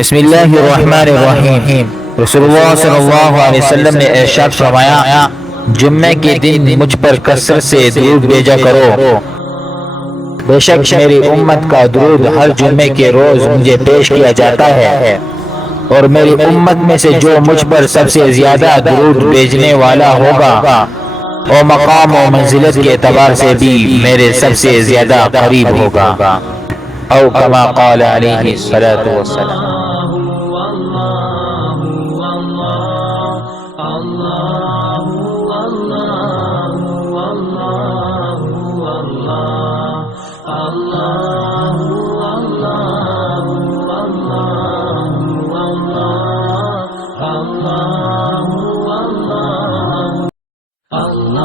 बिस्मिल्लाहिर्रहमानिर्रहीम। रसूलुल्लाह सल्लल्लाहु अलैहि वसल्लम ने इरशाद फरमाया, जुम्मे के दिन मुझ पर कसरत से दुरूद भेजा करो। बेशक मेरी उम्मत का दुरूद हर जुम्मे के रोज मुझे पेश किया जाता है और मेरी उम्मत में से जो मुझ पर सबसे ज्यादा दुरूद भेजने वाला होगा और मकाम और मंजिलत के एतबार से भी मेरे सबसे ज्यादा करीब होगा। औ कमा क़ाल अलैहि सल्लतु वस्सलाम। Allah